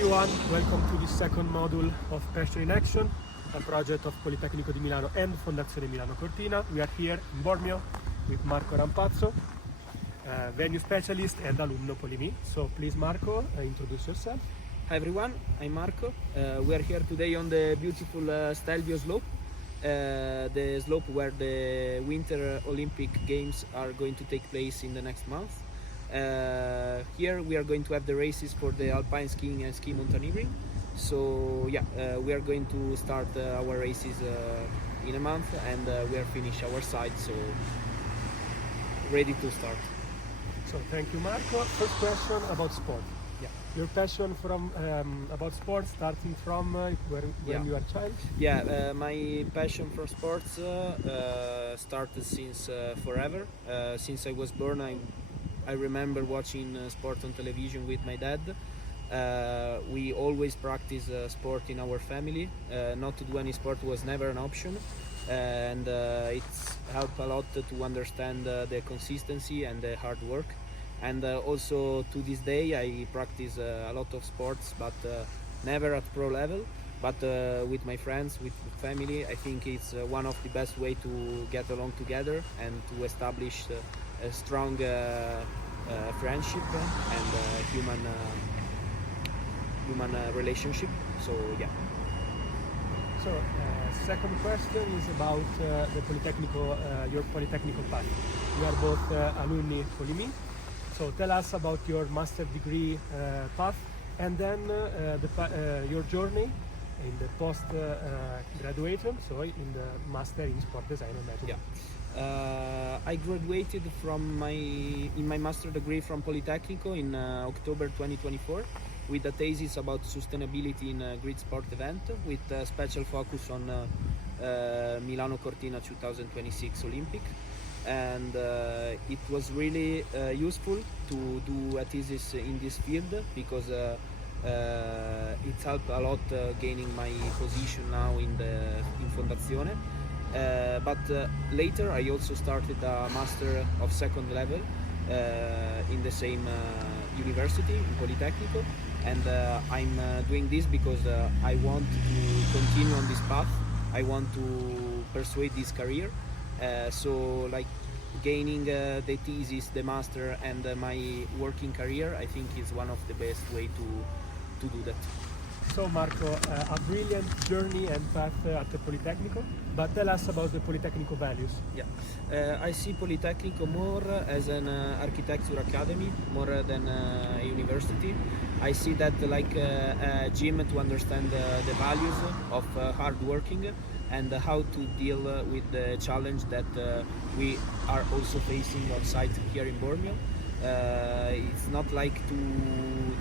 everyone, welcome to the second module of Passion in Action, a project of Politecnico di Milano and Fondazione Milan-Cortina. We are here in Bormio with Marco Rampazzo, venue specialist and alumno Polimi. So please Marco, introduce yourself. Hi everyone, I'm Marco. We are here today on the beautiful Stelvio slope, the slope where the Winter Olympic Games are going to take place in the next month. Here we are going to have the races for the alpine skiing and ski mountaineering. So yeah, we are going to start our races in a month, and we are finished our side, so ready to start. So thank you Marco. First question about sport. Yeah. Your passion from about sports starting from when you were a child? Yeah, my passion for sports started since forever. Since I was born, I remember watching sport on television with my dad. We always practice sport in our family. Not to do any sport was never an option, and it's helped a lot to understand the consistency and the hard work. And also to this day I practice a lot of sports, but never at pro level, but with my friends, with family. I think it's one of the best way to get along together and to establish a strong friendship and human relationship. So yeah. So second question is about the Politecnico, your Politecnico path. You are both alumni Polimi. So tell us about your master degree path, and then your journey in the post graduation, so in the master in sport design and management. Yeah. I graduated in my master degree from Politecnico in October 2024 with a thesis about sustainability in grid sport event with a special focus on Milano-Cortina 2026 Olympic. And it was really useful to do a thesis in this field because it helped a lot gaining my position now in Fondazione. But later I also started a master of second level in the same university, in Politecnico, and I'm doing this because I want to continue on this path. I want to pursue this career. So like gaining the thesis, the master, and my working career, I think is one of the best way to do that. So Marco, a brilliant journey and path at the Politecnico, but tell us about the Politecnico values. Yeah, I see Politecnico more as an architecture academy, more than a university. I see that like a gym to understand the values of hard working and how to deal with the challenge that we are also facing on site here in Bormio. It's not like to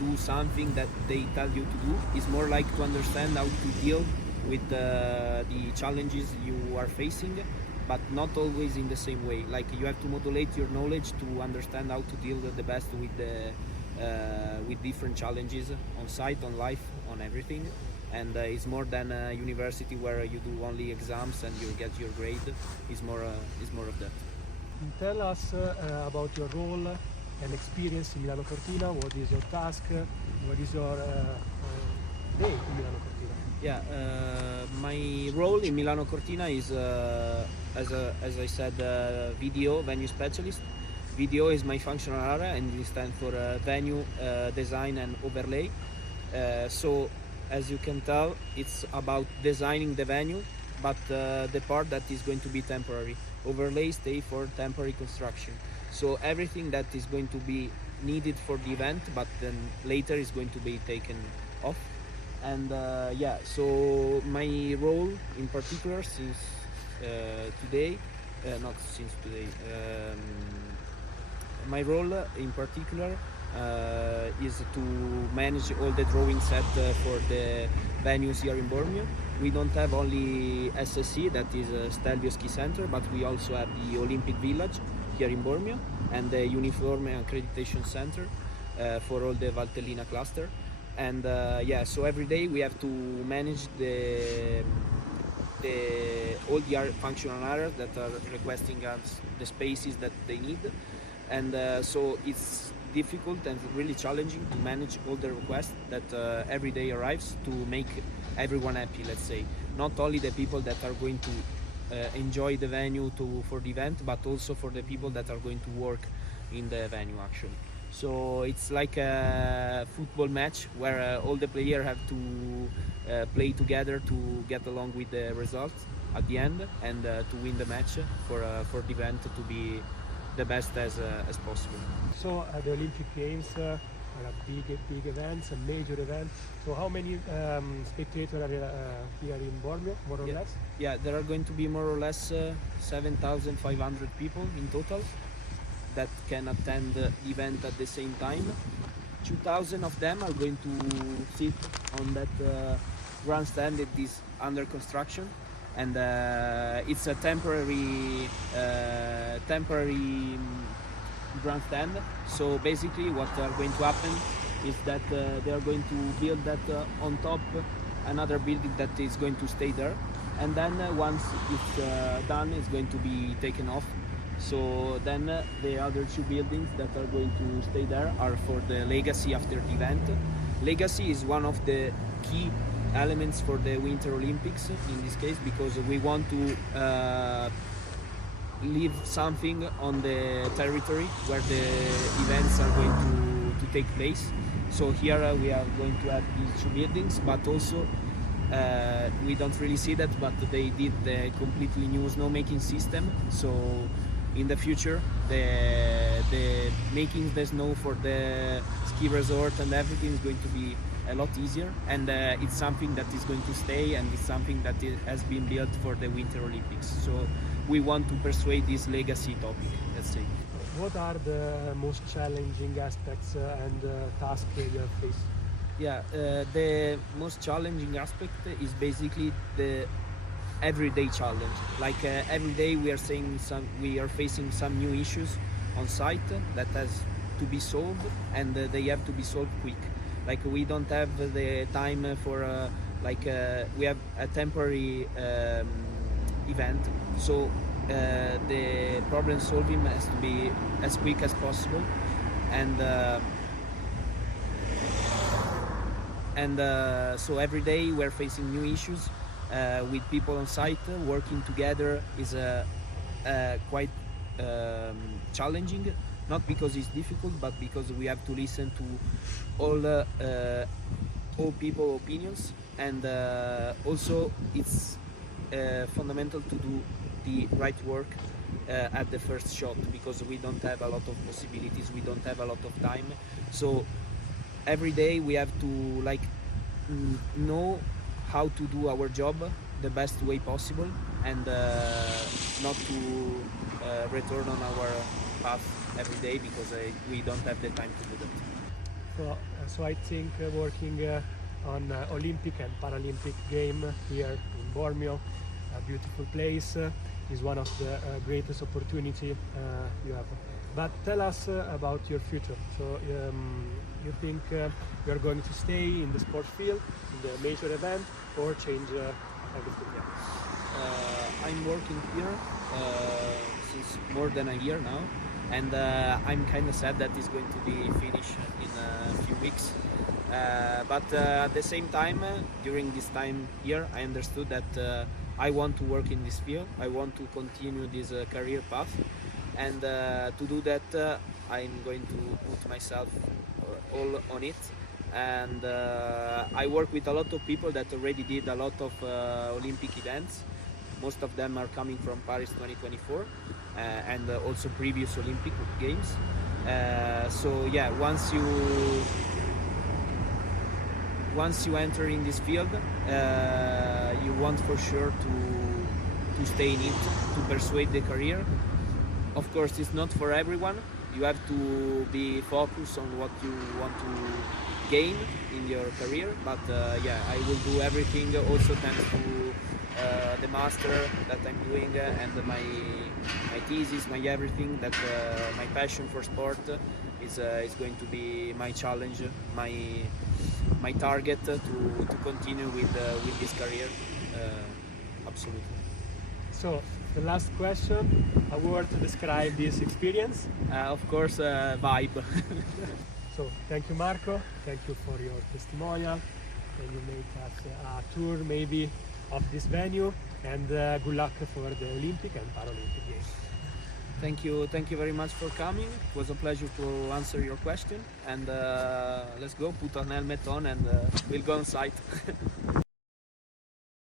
do something that they tell you to do. It's more like to understand how to deal with the challenges you are facing, but not always in the same way. Like you have to modulate your knowledge to understand how to deal the best with different challenges on site, on life, on everything. And it's more than a university where you do only exams and you get your grade. It's more of that. Tell us about your role and experience in Milano-Cortina. What is your task? What is your day in Milano-Cortina? Yeah, my role in Milano-Cortina is, as I said, VDO, venue specialist. VDO is my functional area, and it stands for venue design and overlay. So as you can tell, it's about designing the venue, but the part that is going to be temporary. Overlay stay for temporary construction. So everything that is going to be needed for the event, but then later is going to be taken off. And yeah, so my role in particular since today, not since today, my role in particular is to manage all the drawing set for the venues here in Bormio. We don't have only SSC, that is Stelvio Ski Center, but we also have the Olympic Village here in Bormio and the Uniform Accreditation Center for all the Valtellina cluster. And yeah, so every day we have to manage all the functional areas that are requesting us the spaces that they need. And so it's difficult and really challenging to manage all the requests that every day arrives to make everyone happy, let's say. Not only the people that are going to enjoy the venue for the event, but also for the people that are going to work in the venue actually. So it's like a football match where all the players have to play together to get along with the results at the end and to win the match for the event to be the best as possible. So the Olympic Games are a big event, a major event. So how many spectators are here in Bormio, more or less? Yeah, there are going to be more or less 7,500 people in total that can attend the event at the same time. 2,000 of them are going to sit on that grandstand that is under construction, and it's a temporary grandstand. So basically what are going to happen is that they are going to build that on top another building that is going to stay there, and then once it's done, it's going to be taken off. So then the other two buildings that are going to stay there are for the legacy after the event. Legacy is one of the key elements for the Winter Olympics in this case, because we want to leave something on the territory where the events are going to take place. So here we are going to have these two buildings, but also we don't really see that, but they did the completely new snowmaking system. So in the future, the making the snow for the ski resort and everything is going to be a lot easier, and it's something that is going to stay, and it's something that has been built for the Winter Olympics. So we want to persuade this legacy topic, let's say. What are the most challenging aspects and tasks you have faced? Yeah, the most challenging aspect is basically the everyday challenge. Like every day we are facing some new issues on site that has to be solved, and they have to be solved quick. Like we don't have the time for we have a temporary event, so the problem solving has to be as quick as possible, and so every day we're facing new issues with people on site. Working together is quite challenging, not because it's difficult, but because we have to listen to all people opinions, and also it's fundamental to do the right work at the first shot, because we don't have a lot of possibilities, we don't have a lot of time. So every day we have to know how to do our job the best way possible, and not to return on our path every day because we don't have the time to do that. So I think working on Olympic and Paralympic game here in Bormio, a beautiful place, is one of the greatest opportunity you have. But tell us about your future. So you think you are going to stay in the sports field, in the major event, or change everything else? I'm working here since more than a year now, and I'm kind of sad that it's going to be finished in a few weeks. But at the same time, during this time here, I understood that I want to work in this field. I want to continue this career path, and to do that, I'm going to put myself all on it. And I work with a lot of people that already did a lot of Olympic events. Most of them are coming from Paris 2024 and also previous Olympic Games. So yeah, once you enter in this field, you want for sure to stay in it, to persuade the career. Of course, it's not for everyone. You have to be focused on what you want to gain in your career, but yeah, I will do everything also thanks to the master that I'm doing and my thesis, my everything, that my passion for sport is going to be my challenge, my target to continue with this career, absolutely. So the last question, a word to describe this experience. Of course, vibe. So thank you, Marco. Thank you for your testimonial. Can you make us a tour maybe of this venue, and good luck for the Olympic and Paralympic Games. Thank you very much for coming. It was a pleasure to answer your question, and let's go, put an helmet on, and we'll go on site.